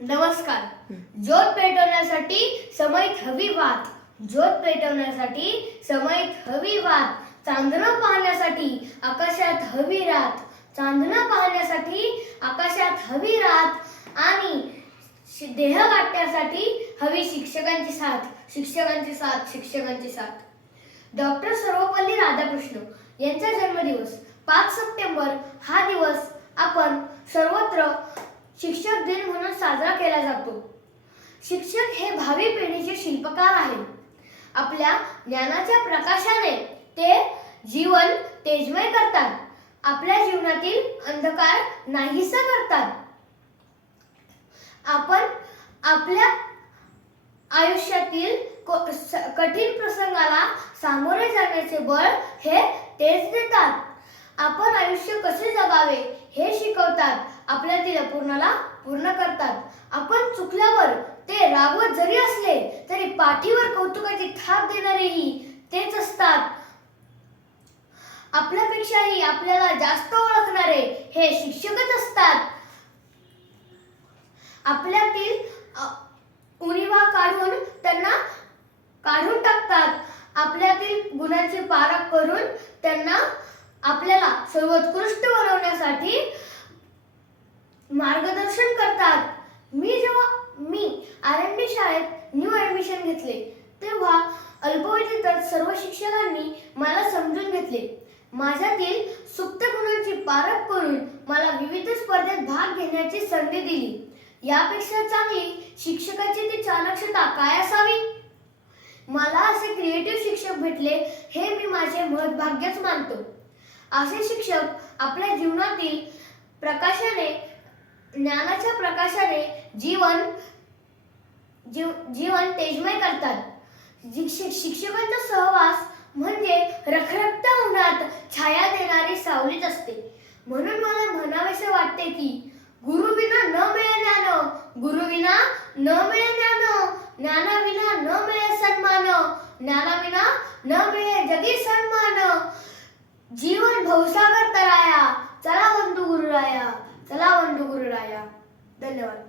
नमस्कार. ज्योत पेटवण्यासाठी समईत हवी वात. ज्योत पेटवण्यासाठी समईत हवी वात. चांदणं पाहण्यासाठी आकाशात हवी रात. चांदणं पाहण्यासाठी आकाशात हवी रात. आणि देह वाटण्यासाठी हवी शिक्षकांची साथ. शिक्षकांची साथ. शिक्षकांची साथ. डॉक्टर सर्वपल्ली राधाकृष्ण यांचा जन्मदिवस 5 सप्टेंबर हा दिवस आपण सर्वत्र शिक्षक दिन म्हणून साजरा केला जातो. शिक्षक हे भावी पिढीचे शिल्पकार आहेत. आपल्या ज्ञानाच्या प्रकाशाने ते जीवन तेजमय करतात. आपल्या जीवनातील अंधकार नाहीसा करतात. आपण आपल्या आयुष्यातील कठीण प्रसंगाला सामोरे जाण्याचे बळ हे तेच देतात. आपण आयुष्य कसे जगावे हे शिकवतात. आपल्यातील अपूर्णाला पूर्ण करतात. आपण चुकल्यावर ते रागवत जरी असले तरी पाठीवर कौतुकाची थाप देणारेही तेच असतात. आपल्यापेक्षाही आपल्याला जास्त ओळखणारे हे शिक्षकच असतात. आपल्यातील उणिवा त्यांना काढून टाकतात. आपल्यातील गुणांची पारख करून त्यांना आपल्याला सर्वोत्कृष्ट बनवण्यासाठी मार्गदर्शन करतात. मी आरंभी शाळेत न्यू ऍडमिशन घेतले तेव्हा अल्पवयीतच सर्व शिक्षकांनी मला समजून घेतले. माझ्यातील सुप्त गुणांची पारख करून मला विविध स्पर्धेत भाग घेण्याची संधी दिली. यापेक्षा चांगली शिक्षकाची ती चाणक्षता काय असावी. मला असे क्रिएटिव्ह शिक्षक भेटले हे मी माझे महत्भाग्यच मानतो. असे शिक्षक आपल्या जीवनातील प्रकाशाने ज्ञानाच्या प्रकाशाने जीवन तेजमय करतात. शिक्षकांचा सहवास म्हणजे रखरखत्या उन्हात छाया देणारी सावलीच असते. म्हणून मला म्हणावेसे वाटते की गुरुविना न मिळे ज्ञान. गुरुविना न मिळे ज्ञान. ज्ञानाविना न मिळे सन्मान. ज्ञानाविना न मिळे जगी सन्मान. जीवन भवसागर तराया. चला बंधू गुरुराया. चला बंधू गुरुराया. धन्यवाद.